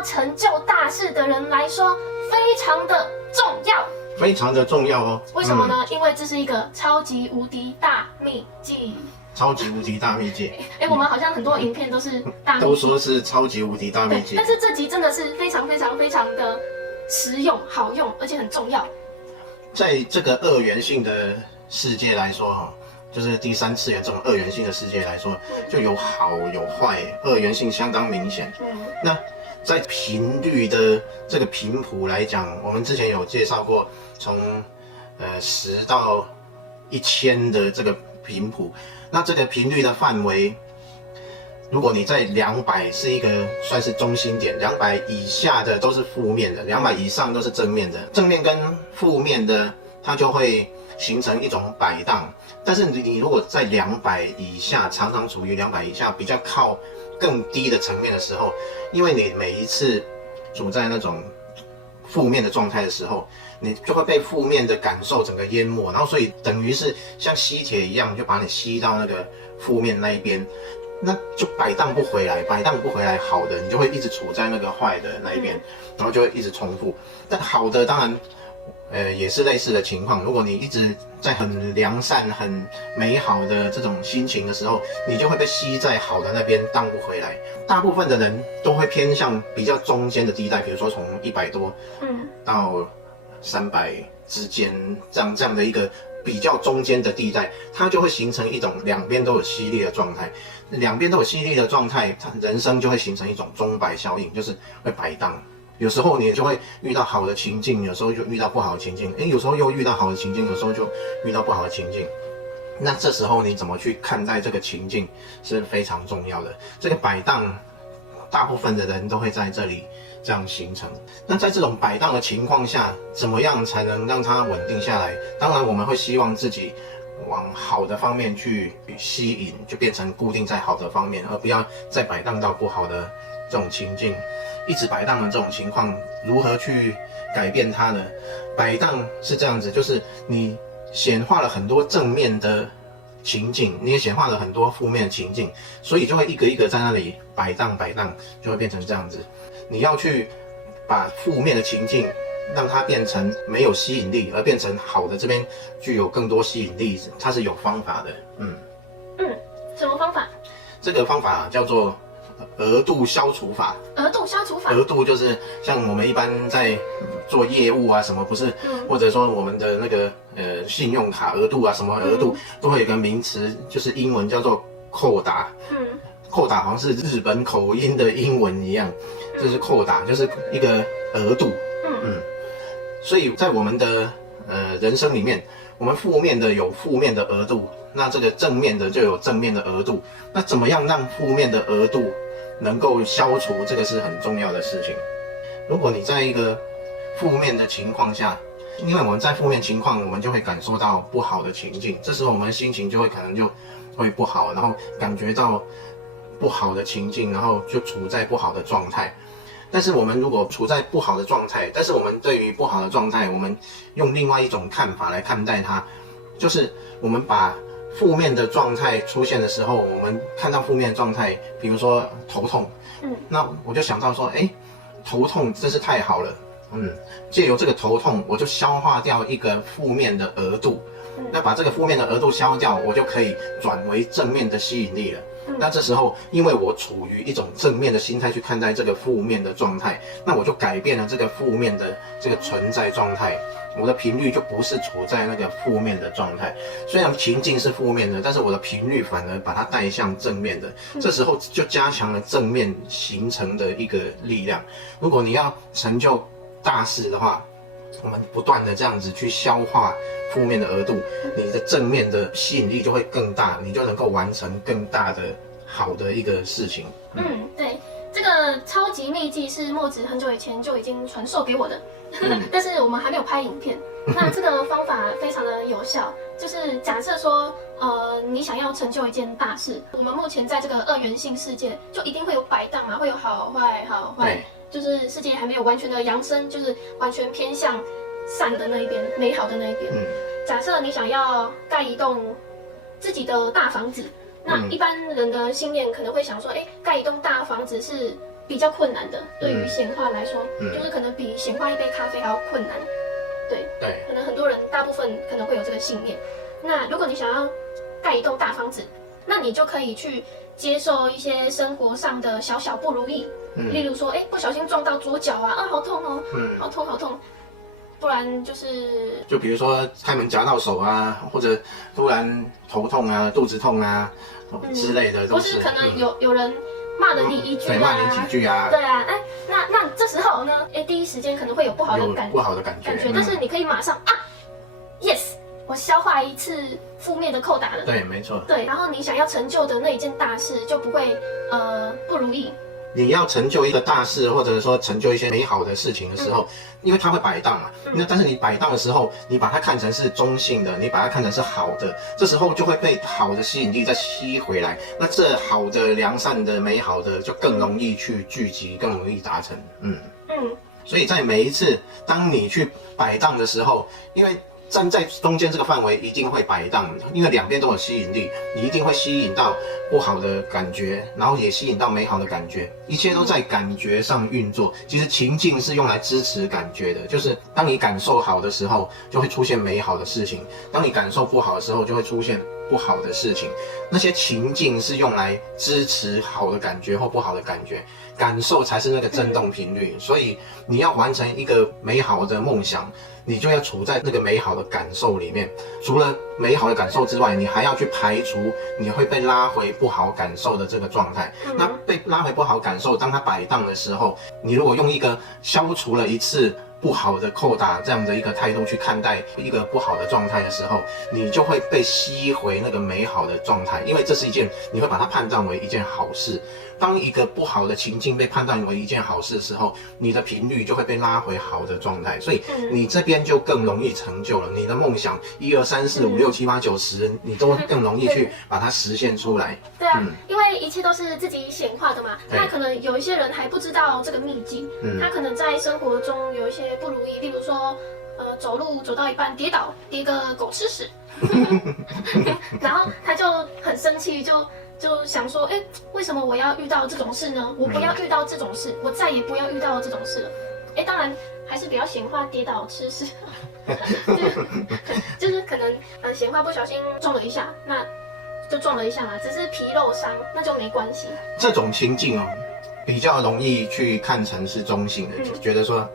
要成就大事的人来说，非常的重要。非常的重要哦。为什么呢？因为这是一个超级无敌大秘籍。超级无敌大秘籍。我们好像很多影片都是大秘籍，都说是超级无敌大秘籍，但是这集真的是非常的实用、好用，而且很重要。在这个二元性的世界来说，哈，就是第三次元这种二元性的世界来说，就有好有坏，二元性相当明显。那在频率的这个频谱来讲，我们之前有介绍过，从10到1000的这个频谱，那这个频率的范围，如果你在200是一个算是中心点，200以下的都是负面的，200以上都是正面的。正面跟负面的，它就会形成一种摆荡。但是你如果在200以下，常常处于200以下，比较靠更低的层面的时候，因为你每一次处在那种负面的状态的时候，你就会被负面的感受整个淹没，然后所以等于是像吸铁一样，就把你吸到那个负面那一边，那就摆荡不回来，摆荡不回来好的，你就会一直处在那个坏的那一边，然后就会一直重复。但好的当然，也是类似的情况。如果你一直在很良善、很美好的这种心情的时候，你就会被吸在好的那边，荡不回来。大部分的人都会偏向比较中间的地带，比如说从100多，到300之间，这样的一个比较中间的地带，它就会形成一种两边都有吸力的状态。两边都有吸力的状态，人生就会形成一种钟摆效应，就是会摆荡。有时候你就会遇到好的情境，有时候就遇到不好的情境，有时候又遇到好的情境，有时候就遇到不好的情境。那这时候你怎么去看待这个情境是非常重要的。这个摆荡，大部分的人都会在这里这样形成。那在这种摆荡的情况下，怎么样才能让它稳定下来？当然我们会希望自己往好的方面去吸引，就变成固定在好的方面，而不要再摆荡到不好的这种情境。一直摆荡的这种情况，如何去改变它呢？摆荡是这样子，就是你显化了很多正面的情境，你也显化了很多负面的情境，所以就会一个一个在那里摆荡，就会变成这样子。你要去把负面的情境让它变成没有吸引力，而变成好的这边具有更多吸引力，它是有方法的。什么方法？这个方法叫做额度消除法。额度消除法。额度就是像我们一般在做业务啊什么，不是，或者说我们的那个信用卡额度啊什么额度，都会有一个名词，就是英文叫做扣打。扣打好像是日本口音的英文一样，就是扣打，就是一个额度。所以在我们的人生里面，我们负面的有负面的额度，那这个正面的就有正面的额度。那怎么样让负面的额度能够消除，这个是很重要的事情。如果你在一个负面的情况下，因为我们在负面情况，我们就会感受到不好的情境，这时候我们的心情就会可能就会不好，然后感觉到不好的情境，然后就处在不好的状态。但是我们如果处在不好的状态，但是我们对于不好的状态，我们用另外一种看法来看待它，就是我们把负面的状态出现的时候，我们看到负面的状态，比如说头痛，那我就想到说，头痛真是太好了，借由这个头痛，我就消化掉一个负面的额度，那把这个负面的额度消掉，我就可以转为正面的吸引力了。那这时候，因为我处于一种正面的心态去看待这个负面的状态，那我就改变了这个负面的这个存在状态，我的频率就不是处在那个负面的状态。虽然情境是负面的，但是我的频率反而把它带向正面的，这时候就加强了正面形成的一个力量。如果你要成就大事的话，我们不断的这样子去消化负面的额度，你的正面的吸引力就会更大，你就能够完成更大的好的一个事情。对，这个超级秘籍是墨子很久以前就已经传授给我的，但是我们还没有拍影片。那这个方法非常的有效，就是假设说，你想要成就一件大事，我们目前在这个二元性世界，就一定会有摆荡啊，会有好坏，就是世界还没有完全的扬升，就是完全偏向善的那一边，美好的那一边。假设你想要盖一栋自己的大房子，那一般人的信念可能会想说，盖一栋大房子是比较困难的，对于显化来说，就是可能比显化一杯咖啡还要困难。对，可能很多人大部分可能会有这个信念。那如果你想要盖一栋大房子，那你就可以去接受一些生活上的小小不如意，例如说，不小心撞到左脚啊，好痛哦，好痛好痛。不然就比如说开门夹到手啊，或者突然头痛啊、肚子痛啊之类的，或是可能有人骂了你一句啊，对，骂你几句啊，对啊，那这时候呢，第一时间可能会有不好的感觉，但是你可以马上yes， 我消化一次负面的扣打了，对，没错，对，然后你想要成就的那一件大事就不会不如意。你要成就一个大事，或者说成就一些美好的事情的时候，因为它会摆荡嘛，但是你摆荡的时候，你把它看成是中性的，你把它看成是好的，这时候就会被好的吸引力再吸回来，那这好的、良善的、美好的就更容易去聚集，更容易达成。所以在每一次当你去摆荡的时候，因为站在中间这个范围一定会摆荡，因为两边都有吸引力，你一定会吸引到不好的感觉，然后也吸引到美好的感觉，一切都在感觉上运作。其实情境是用来支持感觉的，就是当你感受好的时候，就会出现美好的事情；当你感受不好的时候，就会出现不好的事情。那些情境是用来支持好的感觉或不好的感觉，感受才是那个振动频率。所以你要完成一个美好的梦想，你就要处在那个美好的感受里面。除了美好的感受之外，你还要去排除你会被拉回不好感受的这个状态。那被拉回不好感受，当它摆荡的时候，你如果用一个消除了一次不好的扣打这样的一个态度去看待一个不好的状态的时候，你就会被吸回那个美好的状态，因为这是一件你会把它判断为一件好事。当一个不好的情境被判断为一件好事的时候，你的频率就会被拉回好的状态，所以你这边就更容易成就了你的梦想。1、2、3、4、5、6、7、8、9、10，你都更容易去把它实现出来。对啊，因为一切都是自己显化的嘛。那可能有一些人还不知道这个秘籍，他可能在生活中有一些不如意，例如说，走路走到一半跌倒，跌个狗吃屎，然后他就很生气，就想说，为什么我要遇到这种事呢？我不要遇到这种事，我再也不要遇到这种事了。当然还是比较显化跌倒吃屎，就是可能显化不小心撞了一下，那就撞了一下嘛，只是皮肉伤，那就没关系。这种情境比较容易去看成是中性的，就觉得说，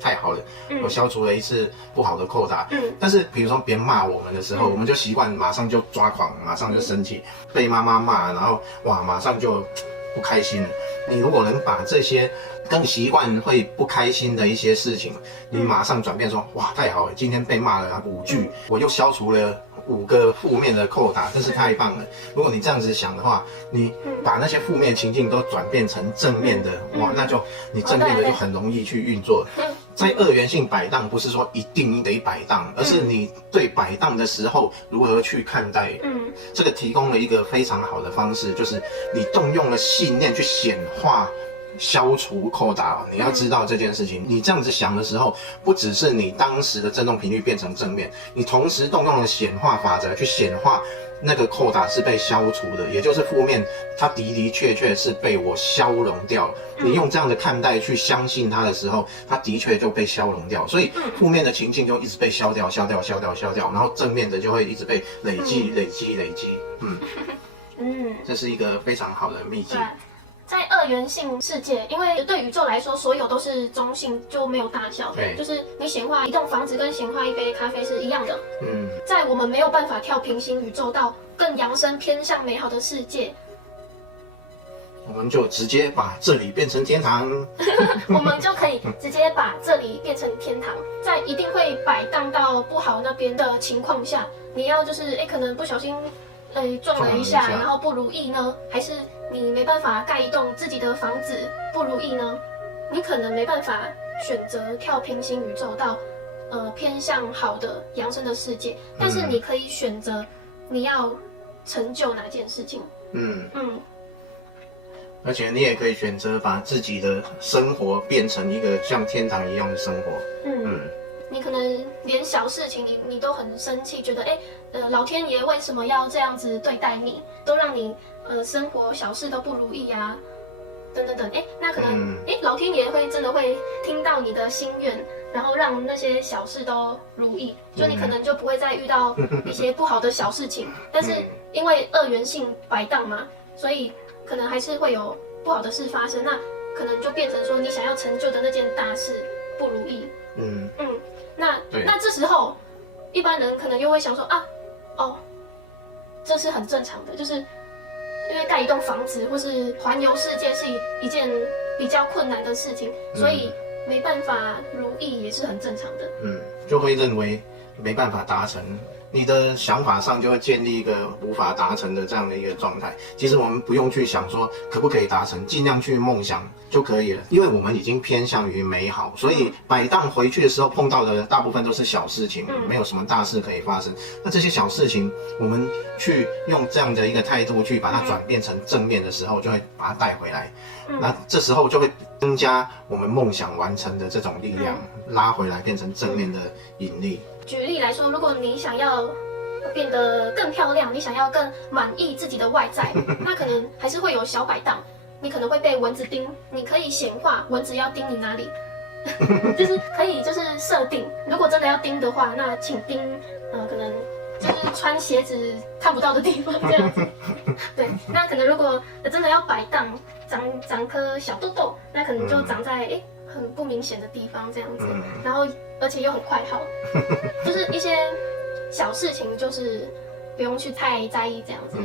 太好了，我消除了一次不好的扣打。但是比如说别人骂我们的时候，我们就习惯马上就抓狂，马上就生气，被妈妈骂，然后马上就不开心了。你如果能把这些更习惯会不开心的一些事情，你马上转变说，太好了，今天被骂了5句，我又消除了5个负面的扣打，真是太棒了。如果你这样子想的话，你把那些负面情境都转变成正面的，那就你正面的就很容易去运作。在二元性摆荡，不是说一定得摆荡，而是你对摆荡的时候如何去看待。这个提供了一个非常好的方式，就是你动用了信念去显化消除扣打。你要知道这件事情，你这样子想的时候，不只是你当时的振动频率变成正面，你同时动用了显化法则去显化那个扣打是被消除的，也就是负面它的确是被我消融掉。你用这样的看待去相信它的时候，它的确就被消融掉，所以负面的情境就一直被消掉，然后正面的就会一直被累积。这是一个非常好的秘籍。在二元性世界，因为对宇宙来说，所有都是中性，就没有大小。就是你显化一栋房子跟显化一杯咖啡是一样的。在我们没有办法跳平行宇宙到更扬升偏向美好的世界，我们就直接把这里变成天堂。我们就可以直接把这里变成天堂。在一定会摆荡到不好那边的情况下，你要就是可能不小心撞了一下，然后不如意呢？还是你没办法盖一栋自己的房子不如意呢？你可能没办法选择跳平行宇宙到偏向好的扬升的世界，但是你可以选择你要成就哪件事情。而且你也可以选择把自己的生活变成一个像天堂一样的生活。你可能连小事情你都很生气，觉得老天爷为什么要这样子对待你，都让你生活小事都不如意啊。等等等，那可能老天爷会真的会听到你的心愿，然后让那些小事都如意，就你可能就不会再遇到一些不好的小事情，但是因为二元性摆荡嘛，所以可能还是会有不好的事发生，那可能就变成说你想要成就的那件大事不如意。那这时候一般人可能又会想说这是很正常的，就是因为盖一栋房子或是环游世界是一件比较困难的事情，所以没办法如意也是很正常的。就会认为没办法达成，你的想法上就会建立一个无法达成的这样的一个状态。其实我们不用去想说可不可以达成，尽量去梦想就可以了，因为我们已经偏向于美好，所以摆荡回去的时候碰到的大部分都是小事情，没有什么大事可以发生。那这些小事情，我们去用这样的一个态度去把它转变成正面的时候，就会把它带回来。那这时候就会增加我们梦想完成的这种力量，拉回来变成正面的引力。举例来说，如果你想要变得更漂亮，你想要更满意自己的外在，那可能还是会有小摆荡，你可能会被蚊子叮，你可以显化蚊子要叮你哪里，就是可以就是设定，如果真的要叮的话，那请叮可能就是穿鞋子看不到的地方这样子。对，那可能如果真的要摆荡，长颗小痘痘，那可能就长在很不明显的地方这样子，然后而且又很快好，就是一些小事情，就是不用去太在意这样子，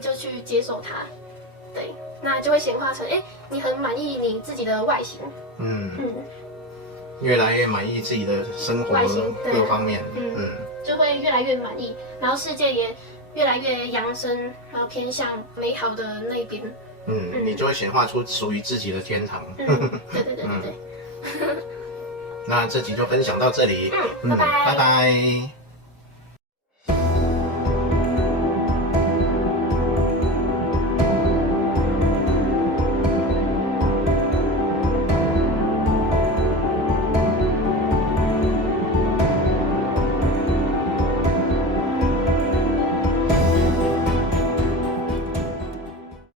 就去接受它，对，那就会显化成你很满意你自己的外形，越来越满意自己的生活各方面，就会越来越满意，然后世界也越来越扬升，然后偏向美好的那边。你就会显化出属于自己的天堂。对。那这集就分享到这里，拜拜。拜拜。